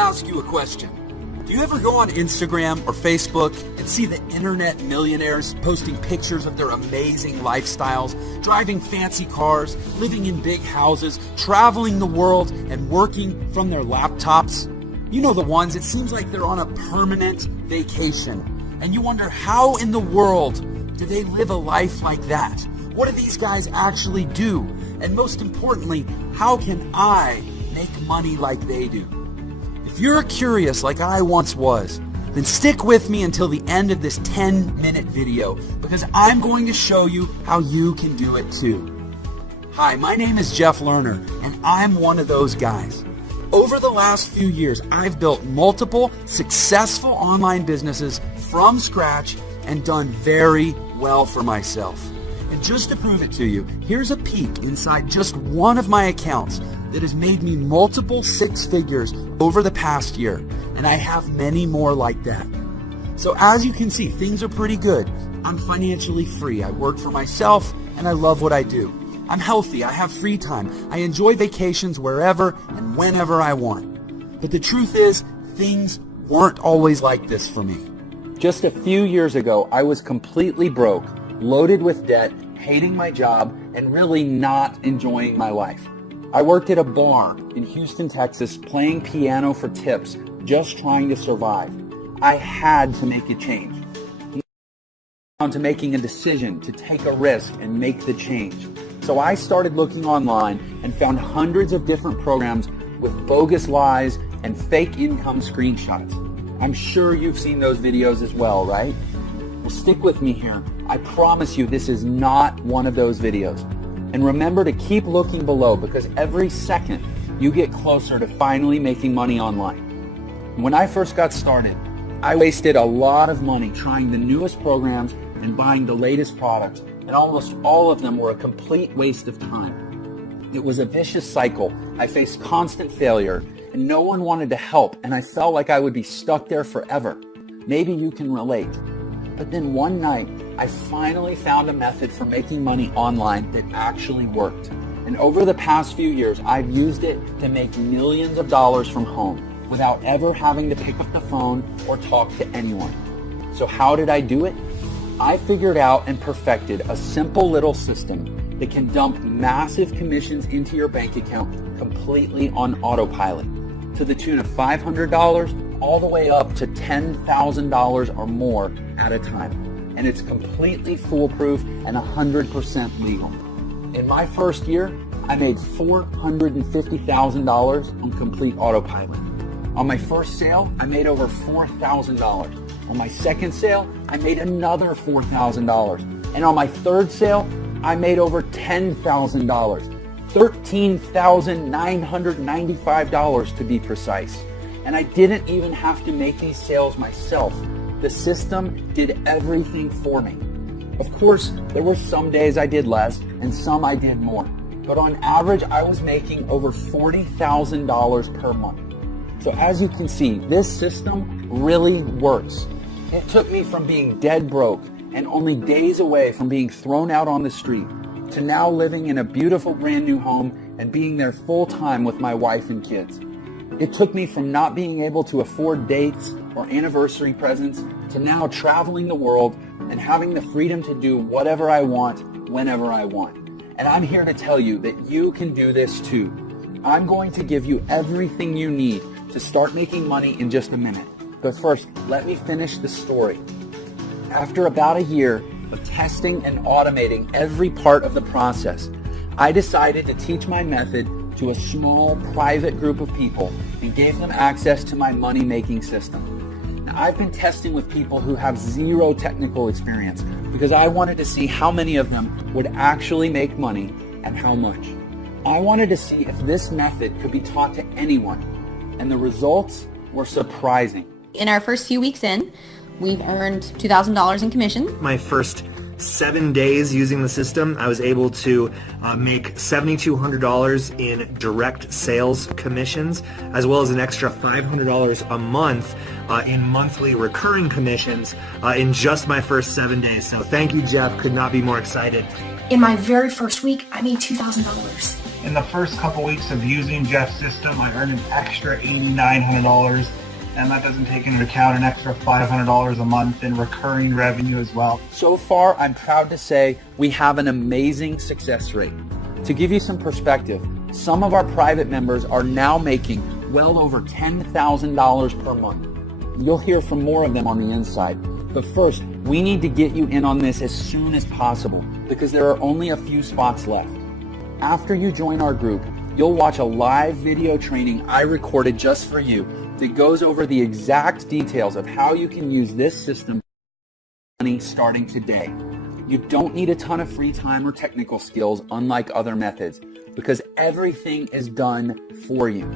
ask you a question. Do you ever go on Instagram or Facebook and see the internet millionaires posting pictures of their amazing lifestyles, driving fancy cars, living in big houses, traveling the world, and working from their laptops? You know the ones, it seems like they're on a permanent vacation. And you wonder, how in the world do they live a life like that? What do these guys actually do? And most importantly, how can I make money like they do? If you're curious like I once was, then stick with me until the end of this 10-minute video, because I'm going to show you how you can do it too. Hi, my name is Jeff Lerner, and I'm one of those guys. Over the last few years, I've built multiple successful online businesses from scratch and done very well for myself. And just to prove it to you, here's a peek inside just one of my accounts that has made me multiple six figures over the past year, and I have many more like that. So as you can see, things are pretty good. I'm financially free. I work for myself, and I love what I do. I'm healthy. I have free time. I enjoy vacations wherever and whenever I want. But the truth is, things weren't always like this for me. Just a few years ago, I was completely broke, loaded with debt, hating my job, and really not enjoying my life. I worked at a bar in Houston, Texas, playing piano for tips, just trying to survive. I had to make a change. Down to making a decision to take a risk and make the change. So I started looking online and found hundreds of different programs with bogus lies and fake income screenshots. I'm sure you've seen those videos as well, right? Well, stick with me here. I promise you this is not one of those videos. And remember to keep looking below, because every second you get closer to finally making money online. When I first got started, I wasted a lot of money trying the newest programs and buying the latest products, and almost all of them were a complete waste of time. It was a vicious cycle. I faced constant failure, and no one wanted to help, and I felt like I would be stuck there forever. Maybe you can relate. But then one night, I finally found a method for making money online that actually worked. And over the past few years, I've used it to make millions of dollars from home without ever having to pick up the phone or talk to anyone. So how did I do it? I figured out and perfected a simple little system that can dump massive commissions into your bank account completely on autopilot, to the tune of $500 all the way up to $10,000 or more at a time. And it's completely foolproof and 100% legal. In my first year, I made $450,000 on complete autopilot. On my first sale, I made over $4,000. On my second sale, I made another $4,000. And on my third sale, I made over $10,000. $13,995 to be precise. And I didn't even have to make these sales myself. The system did everything for me. Of course, there were some days I did less and some I did more. But on average, I was making over $40,000 per month. So as you can see, this system really works. It took me from being dead broke and only days away from being thrown out on the street to now living in a beautiful brand new home and being there full time with my wife and kids. It took me from not being able to afford dates or anniversary presents to now traveling the world and having the freedom to do whatever I want, whenever I want. And I'm here to tell you that you can do this too. I'm going to give you everything you need to start making money in just a minute. But first, let me finish the story. After about a year of testing and automating every part of the process, I decided to teach my method to a small private group of people and gave them access to my money-making system. Now, I've been testing with people who have zero technical experience because I wanted to see how many of them would actually make money and how much. I wanted to see if this method could be taught to anyone, and the results were surprising. In our first few weeks in, we've earned $2,000 in commission. My first 7 days using the system, I was able to make $7,200 in direct sales commissions, as well as an extra $500 a month in monthly recurring commissions in just my first 7 days. So thank you, Jeff. Could not be more excited. In my very first week, I made $2,000. In the first couple weeks of using Jeff's system, I earned an extra $8,900, and that doesn't take into account an extra $500 a month in recurring revenue as well. So far, I'm proud to say we have an amazing success rate. To give you some perspective, some of our private members are now making well over $10,000 per month. You'll hear from more of them on the inside. But first, we need to get you in on this as soon as possible because there are only a few spots left. After you join our group, you'll watch a live video training I recorded just for you that goes over the exact details of how you can use this system starting today. You don't need a ton of free time or technical skills unlike other methods because everything is done for you.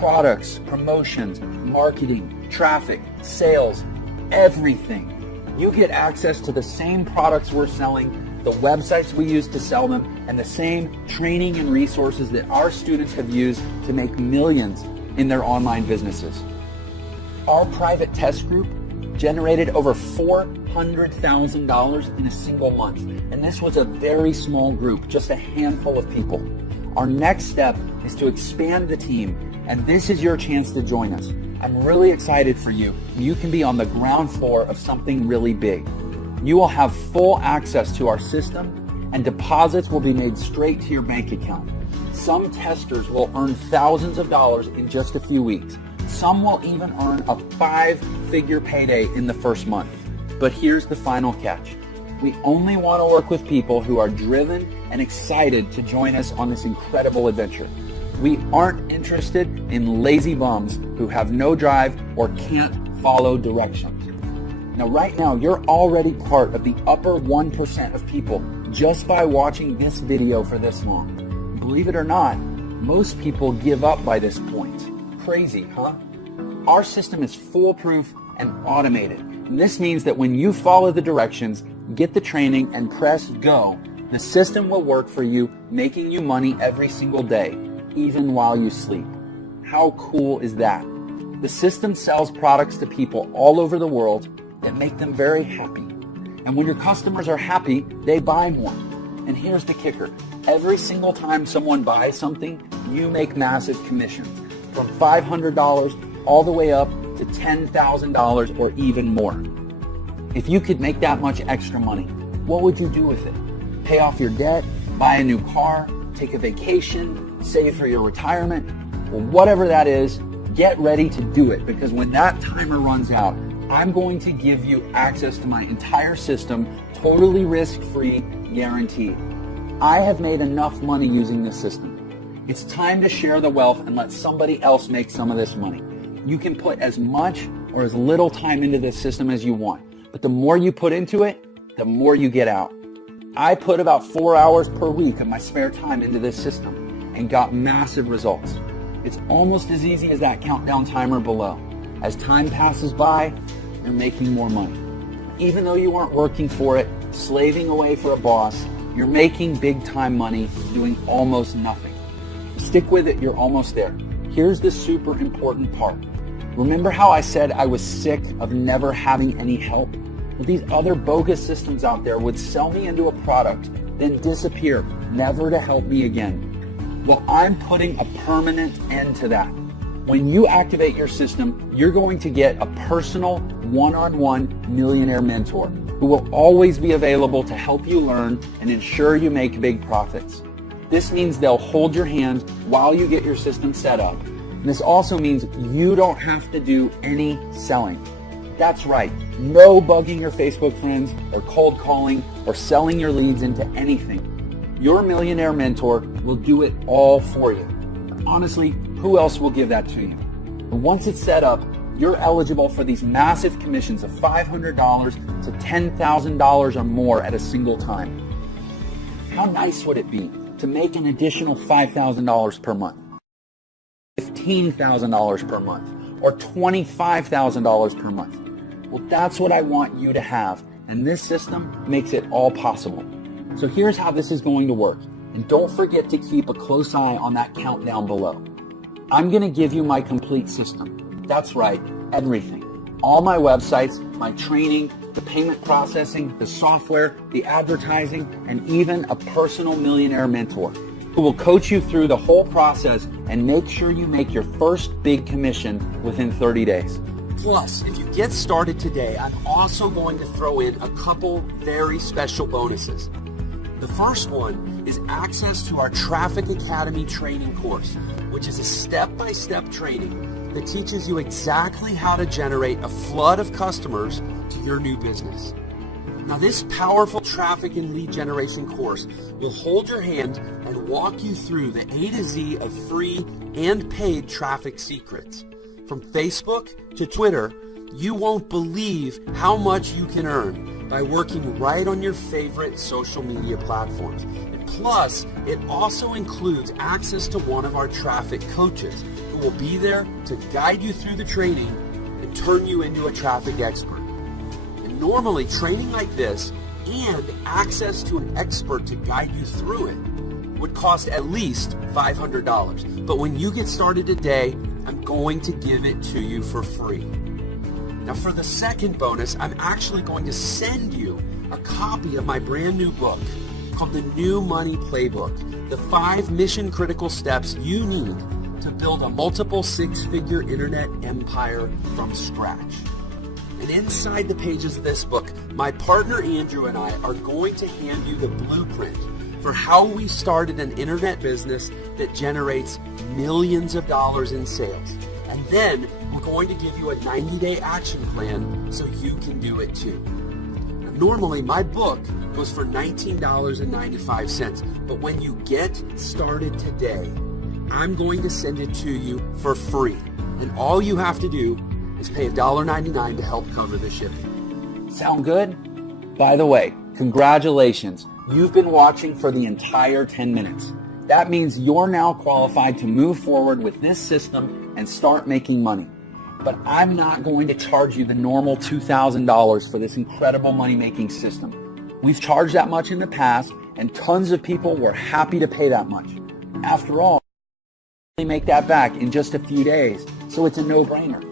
Products, promotions, marketing, traffic, sales, everything. You get access to the same products we're selling, the websites we use to sell them, and the same training and resources that our students have used to make millions in their online businesses. Our private test group generated over $400,000 in a single month, and this was a very small group, just a handful of people. Our next step is to expand the team, and this is your chance to join us. I'm really excited for you. You can be on the ground floor of something really big. You will have full access to our system, and deposits will be made straight to your bank account. Some testers will earn thousands of dollars in just a few weeks. Some will even earn a 5-figure payday in the first month. But here's the final catch. We only want to work with people who are driven and excited to join us on this incredible adventure. We aren't interested in lazy bums who have no drive or can't follow directions. Now, right now, you're already part of the upper 1% of people just by watching this video for this long. Believe it or not, most people give up by this point. Crazy, huh? Our system is foolproof and automated. And this means that when you follow the directions, get the training, and press go, the system will work for you, making you money every single day, even while you sleep. How cool is that? The system sells products to people all over the world that make them very happy. And when your customers are happy, they buy more. And here's the kicker. Every single time someone buys something, you make massive commissions, from $500 all the way up to $10,000 or even more. If you could make that much extra money, what would you do with it? Pay off your debt, buy a new car, take a vacation, save for your retirement? Well, whatever that is, get ready to do it because when that timer runs out, I'm going to give you access to my entire system, totally risk-free, guaranteed. I have made enough money using this system. It's time to share the wealth and let somebody else make some of this money. You can put as much or as little time into this system as you want, but the more you put into it, the more you get out. I put about 4 hours per week of my spare time into this system and got massive results. It's almost as easy as that countdown timer below. As time passes by, you're making more money. Even though you aren't working for it, slaving away for a boss, you're making big time money doing almost nothing. Stick with it, you're almost there. Here's the super important part. Remember how I said I was sick of never having any help? Well, these other bogus systems out there would sell me into a product, then disappear, never to help me again. Well, I'm putting a permanent end to that. When you activate your system, you're going to get a personal one-on-one millionaire mentor who will always be available to help you learn and ensure you make big profits. This means they'll hold your hand while you get your system set up. And this also means you don't have to do any selling. That's right, no bugging your Facebook friends or cold calling or selling your leads into anything. Your millionaire mentor will do it all for you. Honestly, who else will give that to you? And once it's set up, you're eligible for these massive commissions of $500 to $10,000 or more at a single time. How nice would it be to make an additional $5,000 per month, $15,000 per month, or $25,000 per month? Well, that's what I want you to have, and this system makes it all possible. So here's how this is going to work, and don't forget to keep a close eye on that countdown below. I'm going to give you my complete system. That's right, everything. All my websites, my training, the payment processing, the software, the advertising, and even a personal millionaire mentor. who will coach you through the whole process and make sure you make your first big commission within 30 days. Plus, if you get started today, I'm also going to throw in a couple very special bonuses. The first one is access to our Traffic Academy training course, which is a step-by-step training that teaches you exactly how to generate a flood of customers to your new business. Now, this powerful traffic and lead generation course will hold your hand and walk you through the A to Z of free and paid traffic secrets. From Facebook to Twitter, you won't believe how much you can earn by working right on your favorite social media platforms. And plus, it also includes access to one of our traffic coaches who will be there to guide you through the training and turn you into a traffic expert. And normally, training like this and access to an expert to guide you through it would cost at least $500. But when you get started today, I'm going to give it to you for free. Now, for the second bonus, I'm actually going to send you a copy of my brand new book called The New Money Playbook, the 5 mission-critical steps you need to build a multiple six-figure internet empire from scratch. And inside the pages of this book, my partner Andrew and I are going to hand you the blueprint for how we started an internet business that generates millions of dollars in sales. And then we're going to give you a 90-day action plan so you can do it too. Now, normally, my book goes for $19.95, but when you get started today, I'm going to send it to you for free. And all you have to do is pay $1.99 to help cover the shipping. Sound good? By the way, congratulations. You've been watching for the entire 10 minutes. That means you're now qualified to move forward with this system and start making money. But I'm not going to charge you the normal $2,000 for this incredible money-making system. We've charged that much in the past, and tons of people were happy to pay that much. After all, we make that back in just a few days, so it's a no-brainer.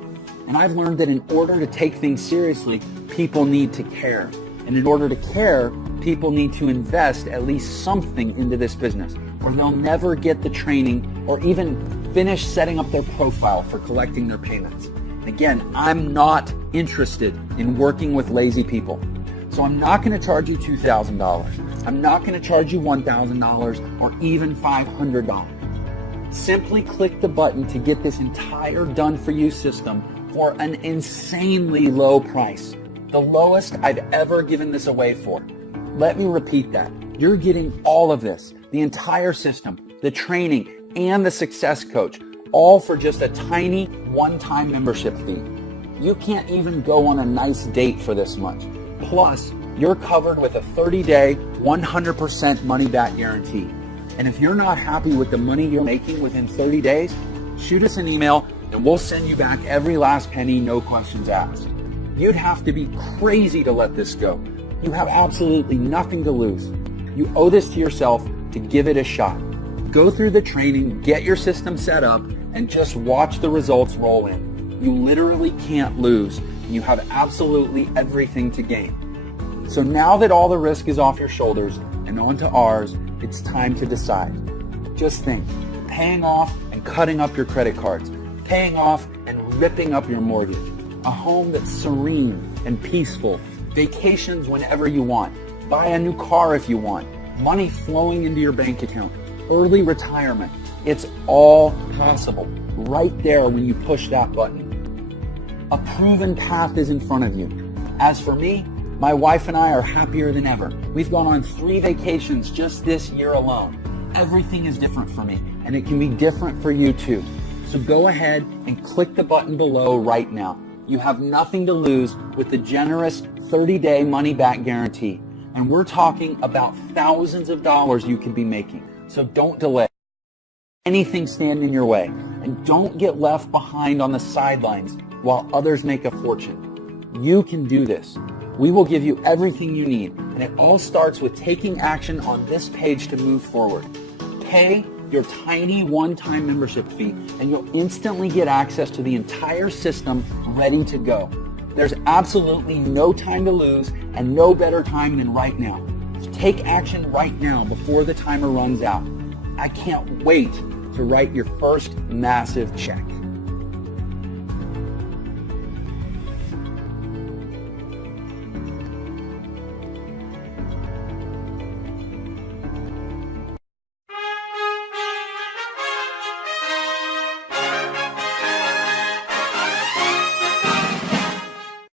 And I've learned that in order to take things seriously, people need to care. And in order to care, people need to invest at least something into this business, or they'll never get the training or even finish setting up their profile for collecting their payments. Again, I'm not interested in working with lazy people. So I'm not going to charge you $2,000. I'm not going to charge you $1,000 or even $500. Simply click the button to get this entire done-for-you system for an insanely low price. The lowest I've ever given this away for. Let me repeat that. You're getting all of this, the entire system, the training, and the success coach, all for just a tiny one-time membership fee. You can't even go on a nice date for this much. Plus, you're covered with a 30-day, 100% money-back guarantee. And if you're not happy with the money you're making within 30 days, shoot us an email and we'll send you back every last penny, no questions asked. You'd have to be crazy to let this go. You have absolutely nothing to lose. You owe this to yourself to give it a shot. Go through the training, get your system set up, and just watch the results roll in. You literally can't lose. You have absolutely everything to gain. So now that all the risk is off your shoulders and onto ours, it's time to decide. Just think, paying off and cutting up your credit cards, paying off and ripping up your mortgage, a home that's serene and peaceful, vacations whenever you want, buy a new car if you want, money flowing into your bank account, early retirement. It's all possible right there when you push that button. A proven path is in front of you. As for me, my wife and I are happier than ever. We've gone on 3 vacations just this year alone. Everything is different for me, and it can be different for you too. So go ahead and click the button below right now. You have nothing to lose with the generous 30-day money-back guarantee. And we're talking about thousands of dollars you could be making. So don't delay. Anything stand in your way. And don't get left behind on the sidelines while others make a fortune. You can do this. We will give you everything you need. And it all starts with taking action on this page to move forward. Pay your tiny one-time membership fee, and you'll instantly get access to the entire system ready to go. There's absolutely no time to lose and no better time than right now. Take action right now before the timer runs out. I can't wait to write your first massive check.